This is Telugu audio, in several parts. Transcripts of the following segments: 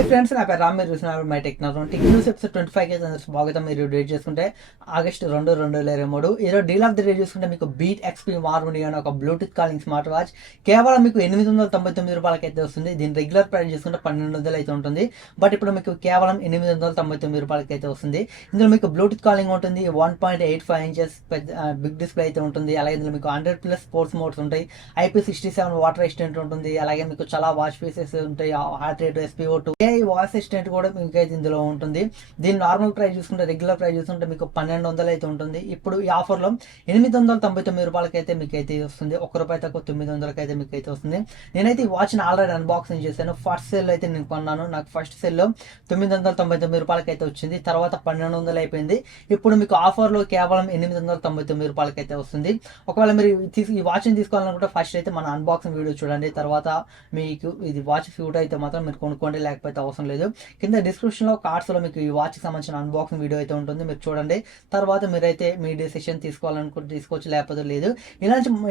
హాయ్ ఫ్రెండ్స్, నా పేరు రామ్. మీరు చూస్తున్నారు మై టెక్నాలజీ టెక్న్యూస్ ఎపిసోడ్ 25 స్వాగతం. మీరు డేట్ చేసుకుంటే ఆగస్టు 2, 2023. ఈరోజు డీల్ ఆఫ్ ది డే చూసుకుంటే మీకు బీట్ ఎక్స్పీ మార్ముని అనే ఒక బ్లూటూత్ కాలింగ్ స్మార్ట్ వాచ్ కేవలం మీకు ₹899 అయితే వస్తుంది. దీని రెగ్యులర్ ప్రైస్ చూసుకుంటే 1200 అయితే ఉంటుంది. బట్ ఇప్పుడు మీకు కేవలం ₹899 అయితే వస్తుంది. ఇందులో మీకు బ్లూటూత్ కాలింగ్ ఉంటుంది, 1.85 ఇంచెస్ బిగ్ డిస్ప్లే అయితే ఉంటుంది. అలాగే ఇందులో మీకు 100+ స్పోర్ట్స్ మోడ్స్ ఉంటాయి, IP67 వాటర్ రెసిస్టెంట్ ఉంటుంది. అలాగే మీకు చాలా వాచ్ ఫేసెస్ ఉంటాయి, heart rate, SpO2, voice assistant కూడా మీకు అయితే ఇందులో ఉంటుంది. దీని నార్మల్ ప్రైస్ చూసుకుంటే, రెగ్యులర్ ప్రైస్ చూసుకుంటే మీకు 1200 అయితే ఉంటుంది. ఇప్పుడు ఈ ఆఫర్లో ₹899 అయితే మీకు అయితే వస్తుంది. ₹1 తక్కువ 900 అయితే మీకు అయితే వస్తుంది. నేనైతే ఈ వాచ్ని ఆల్రెడీ అన్బాక్సింగ్ చేశాను. ఫస్ట్ సెల్ అయితే నేను కొన్నాను. నాకు ఫస్ట్ సెల్లో ₹999 అయితే వచ్చింది. తర్వాత 1200 అయిపోయింది. ఇప్పుడు మీకు ఆఫర్లో కేవలం ₹899 అయితే వస్తుంది. ఒకవేళ మీరు ఈ వాచ్ని తీసుకోవాలనుకుంటే ఫస్ట్ అయితే మన అన్బాక్సింగ్ వీడియో చూడండి. తర్వాత మీకు ఇది వాచ్ సూట్ అయితే మాత్రం మీరు కొనుక్కోండి, లేకపోతే అవసరం లేదు. కింద డిస్క్రిప్షన్లో కార్డ్స్లో మీకు ఈ వాచ్కి సంబంధించిన అన్బాక్సింగ్ వీడియో అయితే ఉంటుంది, మీరు చూడండి. తర్వాత మీరైతే మీ డెసిషన్ తీసుకోవాలనుకుంటే తీసుకోవచ్చు, లేకపోతే లేదు.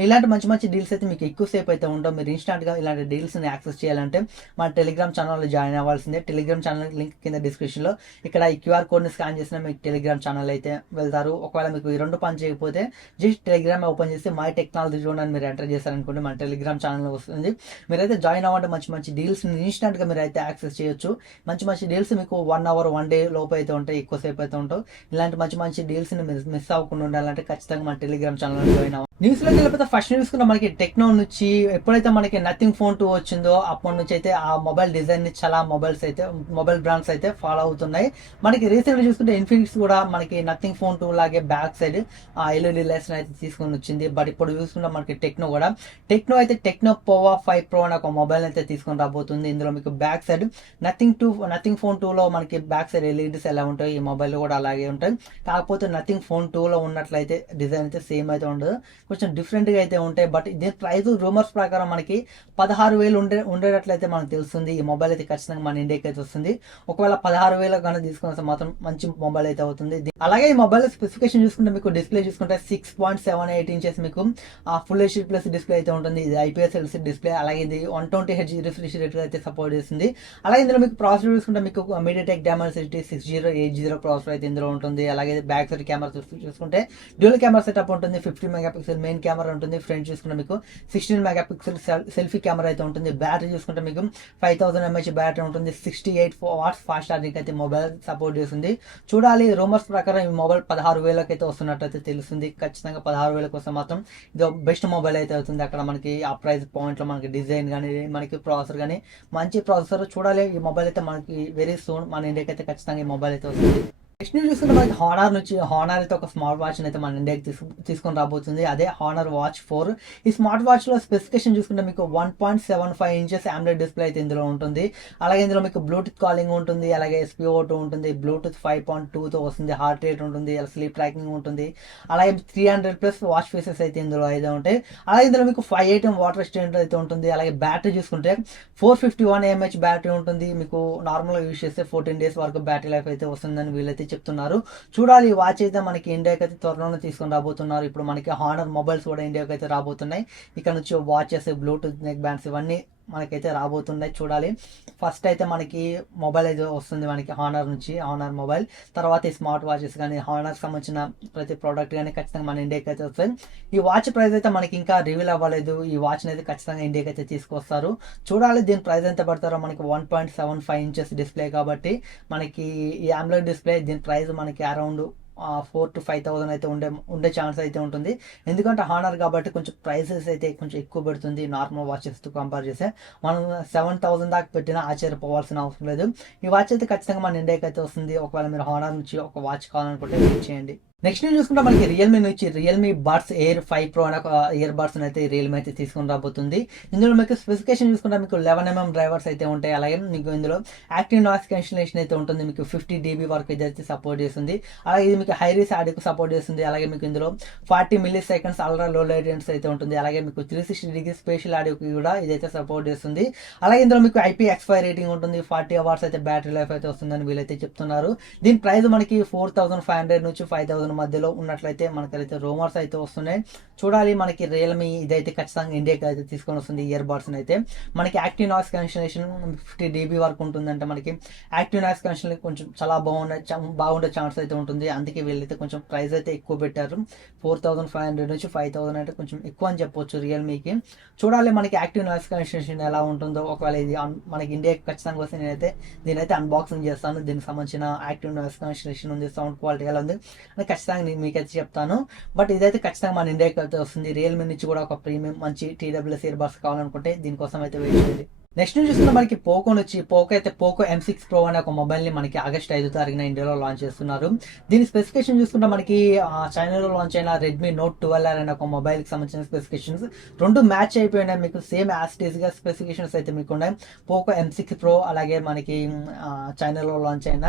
ఇలాంటి మంచి డీల్స్ అయితే మీకు ఎక్కువసేపు అయితే ఉంటాం. మీరు ఇన్స్టాంట్గా ఇలాంటి డీల్స్ని యాక్సెస్ చేయాలంటే మన టెలిగ్రామ్ ఛానల్లో జాయిన్ అవ్వాల్సిందే. టెలిగ్రామ్ ఛానల్ లింక్ కింద డిస్క్రిప్షన్లో, ఇక్కడ ఈ QR కోడ్ని స్కాన్ చేసినా మీకు టెలిగ్రామ్ ఛానల్ అయితే వెళ్తారు. ఒకవేళ మీకు ఈ రెండు పని చేయకపోతే జస్ట్ టెలిగ్రామ్ ఓపెన్ చేసి మై టెక్నాలజీ జోన్ అని మీరు ఎంటర్ చేశారనుకోండి, మన టెలిగ్రామ్ ఛానల్ వస్తుంది. మీరైతే జాయిన్ అవ్వండి. మంచి డీల్స్ని ఇన్స్టాంట్గా మీరు అయితే యాక్సెస్ చేయొచ్చు. మంచి డీల్స్ మీకు 1 అవర్ 1 డే లోపు అయితే ఉంటాయి, ఎక్కువసేపు అయితే ఉంటాయి. ఇలాంటి మంచి డీల్స్ని మిస్ అవ్వకుండా ఉండాలంటే ఖచ్చితంగా మన టెలిగ్రామ్ ఛానల్ జాయిన్ అవ్వండి. న్యూస్లోకి వెళ్ళిపోతే ఫస్ట్ న్యూస్ కూడా మనకి టెక్నో నుంచి ఎప్పుడైతే మనకి నథింగ్ ఫోన్ 2 వచ్చిందో అప్పటి నుంచి అయితే ఆ మొబైల్ డిజైన్ ని చాలా మొబైల్ బ్రాండ్స్ అయితే ఫాలో అవుతున్నాయి. మనకి రీసెంట్గా చూసుకుంటే ఇన్ఫినిక్స్ కూడా మనకి నథింగ్ ఫోన్ 2 లాగే బ్యాక్ సైడ్ ఆ LED లైట్స్ అయితే తీసుకొని వచ్చింది. బట్ ఇప్పుడు చూసుకుంటే మనకి టెక్నో అయితే టెక్నో పోవా 5 Pro అనే ఒక మొబైల్ అయితే తీసుకొని రాబోతుంది. ఇందులో మీకు బ్యాక్ సైడ్ నథింగ్ ఫోన్ 2లో మనకి బ్యాక్ సైడ్ LEDs ఎలా ఉంటాయి, ఈ మొబైల్ కూడా అలాగే ఉంటాయి. కాకపోతే నథింగ్ ఫోన్ 2లో ఉన్నట్లయితే డిజైన్ అయితే సేమ్ అయితే ఉండదు, కొంచెం డిఫరెంట్గా అయితే ఉంటాయి. బట్ దీని ప్రైస్ రూమర్స్ ప్రకారం మనకి 16,000 ఉండేటట్లయితే మనకు తెలుస్తుంది. ఈ మొబైల్ అయితే ఖచ్చితంగా మన ఇండియాకి అయితే వస్తుంది. ఒకవేళ 16,000 కన్నా తీసుకున్న మాత్రం మంచి మొబైల్ అయితే అవుతుంది. అలాగే ఈ మొబైల్ స్పెసిఫికేషన్ చూసుకుంటే మీకు డిస్ప్లే చూసుకుంటే 6.78 ఇంచెస్ మీకు ఫుల్ HD+ డిస్ప్లే అయితే ఉంటుంది. ఇది IPS LCD డిస్ప్లే. అలాగే ఇది 120Hz రిఫ్రెష్ రేట్ అయితే సపోర్ట్ చేస్తుంది. అలాగే ఇందులో మీకు ప్రాసెసర్ చూసుకుంటే మీకు Mytechnologyzone Dimensity 6080 ప్రాసెసర్ అయితే ఇందులో ఉంటుంది. అలాగే బ్యాక్ సైడ్ కెమెరా చూసుకుంటే డ్యూయల్ కెమెరా సెటప్ ఉంటుంది. 50 మెగాపిక్సెల్ మెయిన్ కెమెరా ఉంటుంది. ఫ్రంట్ చూసుకుంటే మీకు 16 మెగాపిక్సెల్ సెల్ఫీ కెమెరా అయితే ఉంటుంది. బ్యాటరీ చూసుకుంటే మీకు 5000 mAh బ్యాటరీ ఉంటుంది. 68 వాట్స్ ఫాస్ట్ ఛార్జింగ్ అయితే మొబైల్ సపోర్ట్ చేస్తుంది. చూడాలి, రూమర్స్ ప్రకారం ఈ మొబైల్ 16,000 అయితే వస్తున్నట్టు తెలుస్తుంది. ఖచ్చితంగా 16,000 కోసం మాత్రం ఇది బెస్ట్ మొబైల్ అయితే అవుతుంది. అక్కడ మనకి ఆ ప్రైస్ పాయింట్లో మనకి డిజైన్ కానీ మనకి ప్రాసెసర్ కానీ మంచి ప్రాసెసర్. చూడాలి, ఈ మొబైల్ అయితే మనకి వెరీ సూన్ మన ఇండియాకి అయితే ఖచ్చితంగా ఈ మొబైల్ అయితే వస్తుంది. నెక్స్ట్ న్యూస్ చూసుకుంటే మనకి హానర్ అయితే ఒక స్మార్ట్ వాచ్ అయితే మన ఇండియాకి తీసుకొని రాబోతుంది. అదే హానర్ వాచ్ 4. ఈ స్మార్ట్ వాచ్ లో స్పెసిఫికేషన్ చూసుకుంటే మీకు 1.75 ఇంచెస్ AMOLED డిస్ప్లే అయితే ఇందులో ఉంటుంది. అలాగే ఇందులో మీకు బ్లూటూత్ కాలింగ్ ఉంటుంది, అలాగే SpO2 ఉంటుంది, బ్లూటూత్ 5.2తో వస్తుంది, హార్ట్ రేట్ ఉంటుంది, స్లీప్ ట్రాకింగ్ ఉంటుంది. అలాగే 300+ వాచ్ ఫేసెస్ అయితే ఇందులో అయితే ఉంటాయి. అలాగే ఇందులో మీకు 5 ATM వాటర్ రెసిస్టెంట్ అయితే ఉంటుంది. అలాగే బ్యాటరీ చూసుకుంటే 451 mAh బ్యాటరీ ఉంటుంది. మీకు నార్మల్గా యూజ్ చేస్తే 14 days వరకు బ్యాటరీ లైఫ్ అయితే వస్తుందని వీళ్ళైతే చెప్తున్నారు. చూడాలి, ఈ వాచ్ అయితే మనకి ఇండియాకి అయితే త్వరలోనే తీసుకొని రాబోతున్నారు. ఇప్పుడు మనకి హానర్ మొబైల్స్ కూడా ఇండియాకి అయితే రాబోతున్నాయి. ఇక్కడ నుంచి వాచెస్, బ్లూటూత్ నెక్ బ్యాండ్స్ ఇవన్నీ మనకైతే రాబోతున్నాయి. చూడాలి, ఫస్ట్ అయితే మనకి మొబైల్ అయితే వస్తుంది మనకి హానర్ మొబైల్. తర్వాత ఈ స్మార్ట్ వాచెస్ కానీ హానర్కి సంబంధించిన ప్రతి ప్రోడక్ట్ కానీ ఖచ్చితంగా మన ఇండియాకి అయితే వస్తుంది. ఈ వాచ్ ప్రైస్ అయితే మనకి ఇంకా రివీల్ అవ్వలేదు. ఈ వాచ్ని అయితే ఖచ్చితంగా ఇండియాకి అయితే తీసుకొస్తారు. చూడాలి, దీని ప్రైస్ ఎంత పడతారో. మనకి 1.75 ఇంచెస్ డిస్ప్లే కాబట్టి మనకి ఈ AMOLED డిస్ప్లే, దీని ప్రైస్ మనకి అరౌండ్ 4,000 to 5,000 అయితే ఉండే ఛాన్స్ అయితే ఉంటుంది. ఎందుకంటే హానర్ కాబట్టి కొంచెం ప్రైసెస్ అయితే కొంచెం ఎక్కువ పెడుతుంది నార్మల్ వాచెస్తో కంపేర్ చేస్తే. మనం 7,000 దాకా పెట్టినా ఆశ్చర్యపోవాల్సిన అవసరం లేదు. ఈ వాచ్ అయితే ఖచ్చితంగా మన ఇండియాకి అయితే వస్తుంది. ఒకవేళ మీరు హానర్ నుంచి ఒక వాచ్ కావాలనుకుంటే వెయిట్ చేయండి. నెక్స్ట్ నేను చూసుకుంటే మనకి రియల్మీ బడ్స్ ఎయిర్ 5 Pro అనే ఒక ఇయర్ బడ్స్ అయితే రియల్మీ అయితే తీసుకొని రాబోతుంది. ఇందులో మీకు స్పెసిఫికేషన్ చూసుకుంటే మీకు 11mm డ్రైవర్స్ అయితే ఉంటాయి. అలాగే మీకు ఇందులో యాక్టివ్ నాయిస్ క్యాన్సిలేషన్ అయితే ఉంటుంది. మీకు 50 dB వరకు అయితే సపోర్ట్ చేస్తుంది. అలాగే ఇది మీకు హై రీస్ ఆడియోకి సపోర్ట్ చేస్తుంది. అలాగే మీకు ఇందులో 40 milliseconds అల్ట్రా లో లేటెన్స్ అయితే ఉంటుంది. అలాగే మీకు 360 degrees స్పేషల్ ఆడియోకి కూడా ఇదైతే సపోర్ట్ చేస్తుంది. అలాగే ఇందులో మీకు IPX5 రేటింగ్ ఉంటుంది. 40 hours అయితే బ్యాటరీ లైఫ్ అయితే వస్తుందని వీళ్ళైతే చెప్తున్నారు. దీని ప్రైస్ మనకి 4,500 నుంచి 5,000 3000 మధ్యలో ఉన్నట్లయితే మనకైతే రూమర్స్ అయితే వస్తున్నాయి. చూడాలి, మనకి రియల్మీ ఇదైతే ఖచ్చితంగా ఇండియాకి అయితే తీసుకొని వస్తుంది ఇయర్ బడ్స్ అయితే. మనకి యాక్టివ్ నాయిస్ క్యాన్సిలేషన్ 50 dB వరకు ఉంటుందంటే మనకి యాక్టివ్ నాయిస్ క్యాన్సిలేషన్ కొంచెం చాలా బాగుండే ఛాన్స్ అయితే ఉంటుంది. అందుకే వీళ్ళైతే కొంచెం ప్రైస్ అయితే ఎక్కువ పెట్టారు. 4500 నుంచి 5000 అంటే కొంచెం ఎక్కువ అని చెప్పొచ్చు రియల్మీకి. చూడాలి మనకి యాక్టివ్ నాయిస్ క్యాన్సిలేషన్ ఎలా ఉంటుందో. ఒకవేళ ఇది మనకి ఇండియాకి ఖచ్చితంగా వస్తే దీనైతే అన్బాక్సింగ్ చేస్తాను. దీనికి సంబంధించిన యాక్టివ్ నాయిస్ క్యాన్సిలేషన్ ఉంది, సౌండ్ క్వాలిటీ ఎలా ఉంది అని ఖచ్చితంగా నేను మీకైతే చెప్తాను. బట్ ఇదైతే ఖచ్చితంగా మన ఇండియాకి అయితే వస్తుంది. రియల్మీ నుంచి కూడా ఒక ప్రీమియం మంచి TWS ఇయర్ బడ్స్ కావాలనుకుంటే దీనికోసం అయితే వెయిట్ చేయండి. నెక్స్ట్ నుంచి చూస్తున్న మనకి పోకో నుంచి పోకో M6 Pro అనే ఒక మొబైల్ ని మనకి ఆగస్ట్ 5 తారీఖున ఇండియాలో లాంచ్ చేస్తున్నారు. దీని స్పెసిఫికేషన్ చూసుకుంటే మనకి చైనాలో లాంచ్ అయిన రెడ్మీ నోట్ 12 అనే ఒక మొబైల్ కి సంబంధించిన స్పెసిఫికేషన్స్ రెండు మ్యాచ్ అయిపోయినాయి. మీకు సేమ్ యాస్టీస్ గా స్పెసిఫికేషన్స్ అయితే మీకు ఉన్నాయి. పోకో M6 Pro అలాగే మనకి చైనాలో లాంచ్ అయిన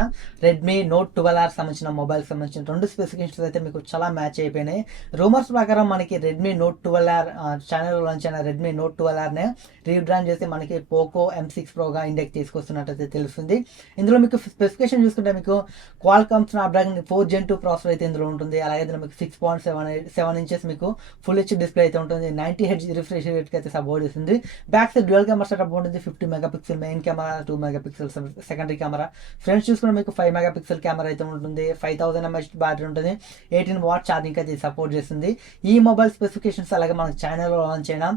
రెడ్మీ నోట్ 12 సంబంధించిన మొబైల్ సంబంధించిన రెండు స్పెసిఫికేషన్స్ అయితే మీకు చాలా మ్యాచ్ అయిపోయినాయి. రూమర్స్ ప్రకారం మనకి రెడ్మీ నోట్ 12 చైనాలో లాంచ్ అయిన రెడ్మీ నోట్ 12 నే రీబ్రాండ్ చేసి మనకి పోకో M6 Pro గా ఇండియాకి తీసుకొస్తున్నట్టయితే తెలుస్తుంది. ఇందులో మీకు స్పెసిఫికేషన్ చూసుకుంటే మీకు క్వాల్కామ్ స్నాప్డ్రాగన్ 4 Gen 2 ప్రాసెసర్ అయితే ఇందులో ఉంటుంది. అలాగే ఇందులో మీకు 6.7 ఇంచెస్ మీకు ఫుల్ హెచ్ డిస్ప్లే అయితే ఉంటుంది. 90 Hz రిఫ్రెష్ రేట్ కి అయితే సపోర్ట్ చేస్తుంది. Back side dual camera setup ఉంటుంది. 50 megapixel main camera, 2 megapixel secondary camera. Front చూసుకుంటే మీకు 5 మెగాపిక్సెల్ కెమెరా అయితే ఉంటుంది. 5000 mAh బ్యాటరీ ఉంటుంది. 18 వాట్ ఛార్జింగ్ అయితే సపోర్ట్ చేస్తుంది. ఈ మొబైల్ స్పెసిఫికేషన్స్ అలాగే మనకి చైనాలో లాంచ్ అయిన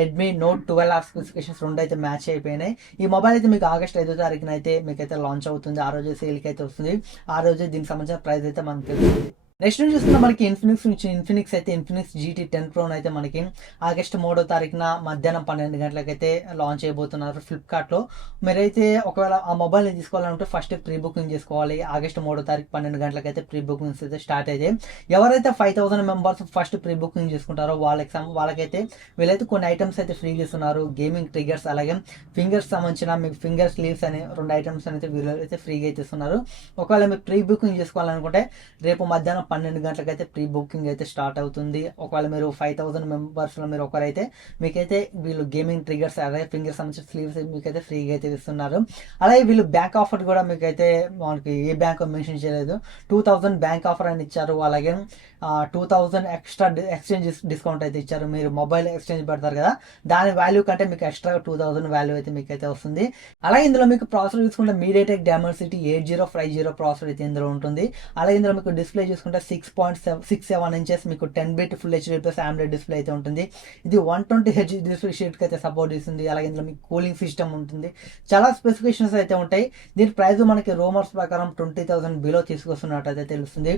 రెడ్మీ నోట్ 12 స్పెసిఫికేషన్స్ రెండు అయితే మ్యాచ్ అయిపోయినాయి. ఈ మొబైల్ అయితే మీకు ఆగస్ట్ 5 తారీఖున అయితే మీకైతే లాంచ్ అవుతుంది. ఆ రోజు సేల్కి అయితే వస్తుంది. ఆ రోజు దీనికి సంబంధించిన ప్రైస్ అయితే మనకు తెలుస్తుంది. నెక్స్ట్ నుంచి చూస్తున్నా మనకి ఇన్ఫినిక్స్ GT 10 Pro అయితే మనకి ఆగస్టు 3 తారీఖున మధ్యాహ్నం 12 గంటలకైతే లాంచ్ చేయబోతున్నారు ఫ్లిప్కార్ట్ లో. మీరైతే ఒకవేళ ఆ మొబైల్ ని తీసుకోవాలంటే ఫస్ట్ ప్రీ బుకింగ్ చేసుకోవాలి. ఆగస్టు 3 తారీఖు 12 గంటలకైతే ప్రీ బుకింగ్స్ అయితే స్టార్ట్ అయితే ఎవరైతే 5000 మెంబర్స్ ఫస్ట్ ప్రీ బుకింగ్ చేసుకుంటారో వాళ్ళకైతే వీళ్ళైతే కొన్ని ఐటమ్స్ అయితే ఫ్రీగా ఇస్తున్నారు. గేమింగ్ ట్రిగర్స్ అలాగే ఫింగర్స్ సంబంధించిన మీకు ఫింగర్ స్లీవ్స్ అనే 2 ఐటమ్స్ అయితే వీళ్ళైతే ఫ్రీగా అయితే ఇస్తున్నారు. ఒకవేళ మీరు ప్రీ బుకింగ్ చేసుకోవాలనుకుంటే రేపు మధ్యాహ్నం 12 గంటలకైతే ప్రీ బుకింగ్ అయితే స్టార్ట్ అవుతుంది. ఒకవేళ మీరు 5000 మెంబర్స్ లో మీరు ఒకరైతే మీకైతే వీళ్ళు గేమింగ్ ట్రిగర్స్ అలాగే ఫింగర్ సంబంధించిన స్లీవ్స్ మీకైతే ఫ్రీగా అయితే ఇస్తున్నారు. అలాగే వీళ్ళు బ్యాంక్ ఆఫర్ కూడా మీకైతే మనకి ఏ బ్యాంక్ మెన్షన్ చేయలేదు. 2000 బ్యాంక్ ఆఫర్ అని ఇచ్చారు. అలాగే 2000 ఎక్స్ట్రా ఎక్స్చేంజ్ డిస్కౌంట్ అయితే ఇచ్చారు. మీరు మొబైల్ ఎక్స్చేంజ్ పెడతారు కదా, దాని వాల్యూ కంటే మీకు ఎక్స్ట్రా 2000 వాల్యూ అయితే మీకైతే వస్తుంది. అలాగే ఇందులో మీకు ప్రాసెసర్ చూసుకుంటే మీడియాటెక్ డైమెన్సిటీ 8050 ప్రాసెసర్ అయితే ఇందులో ఉంటుంది. అలాగే ఇందులో మీకు డిస్ప్లే చూసుకుంటే 6.67 ఇంచెస్ మీకు 10 bit full HD plus AMOLED display అయితే ఉంటుంది. ఇది 120 Hz రిఫ్రెష్ రేట్ కి అయితే సపోర్ట్ చేస్తుంది. అలాగే ఇందులో మీకు కూలింగ్ సిస్టమ్ ఉంటుంది. చాలా స్పెసిఫికేషన్స్ అయితే ఉంటాయి. దీని ప్రైస్ మనకి రూమర్స్ ప్రకారం 20,000 బిలో తీసుకొస్తున్నట్టు అయితే తెలుస్తుంది.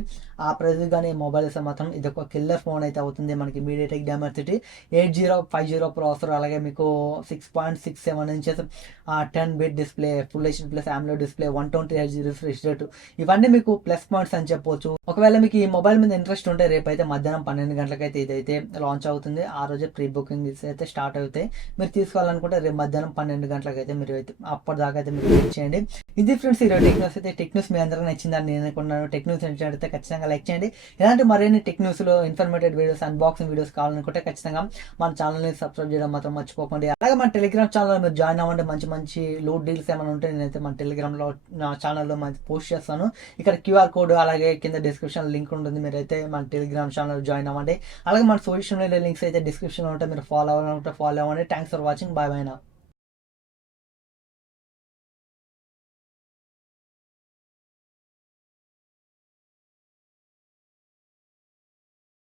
ఆ ప్రైస్ కానీ మొబైల్ మాత్రం ఇది ఒక కిల్లర్ ఫోన్ అయితే అవుతుంది. మనకి మీడియాటెక్ డైమెన్సిటీ 8050 ప్రాసెసర్ అలాగే మీకు 6.67 inches 10 bit display full HD plus AMOLED display 120 Hz refresh rate ఇవన్నీ మీకు ప్లస్ పాయింట్స్ అని చెప్పొచ్చు. ఒకవేళ మీకు ఈ మొబైల్ మీద ఇంట్రెస్ట్ ఉంటే రేపైతే మధ్యాహ్నం 12 గంటలకైతే ఇదైతే లాంచ్ అవుతుంది. ఆ రోజే ప్రీ బుకింగ్ అయితే స్టార్ట్ అవుతాయి. మీరు తీసుకోవాలనుకుంటే రేపు మధ్యాహ్నం 12 గంటలకైతే మీరు అయితే అప్పటిదాకా అయితే మీరు వెయిట్ చేయండి. ఇది ఫ్రెండ్స్ ఈరోజు టెక్న్యూస్ అయితే. టెక్న్యూస్ మీ అందరికీ నచ్చిందని నేను అనుకున్నాను. టెక్న్యూస్ నచ్చినట్లయితే ఖచ్చితంగా లైక్ చేయండి. ఇలాంటి మరిన్ని టెక్న్యూస్ లో ఇన్ఫర్మేటివ్ వీడియోస్ అన్బాక్సింగ్ వీడియోస్ కావాలనుకుంటే ఖచ్చితంగా మన ఛానల్ ని సబ్స్క్రైబ్ చేయడం మాత్రం మర్చిపోకండి. అలాగే మన టెలిగ్రామ్ ఛానల్ మీరు జాయిన్ అవ్వండి. మంచి మంచి లూట్ డీల్స్ ఏమైనా ఉంటే నేనైతే మన టెలిగ్రామ్ లో నా ఛానల్లో పోస్ట్ చేస్తాను. ఇక్కడ QR కోడ్ అలాగే కింద డిస్క్రిప్షన్ లింక్ ఉంటుంది. మీరైతే మన టెలిగ్రామ్ ఛానల్ జాయిన్ అవ్వండి. అలాగే మన సోషల్ మీడియా లింక్స్ అయితే డిస్క్రిప్షన్ లో ఉంటాయి. మీరు ఫాలో అవ్వాలంటే ఫాలో అవ్వండి. Thanks for watching. Bye bye నా.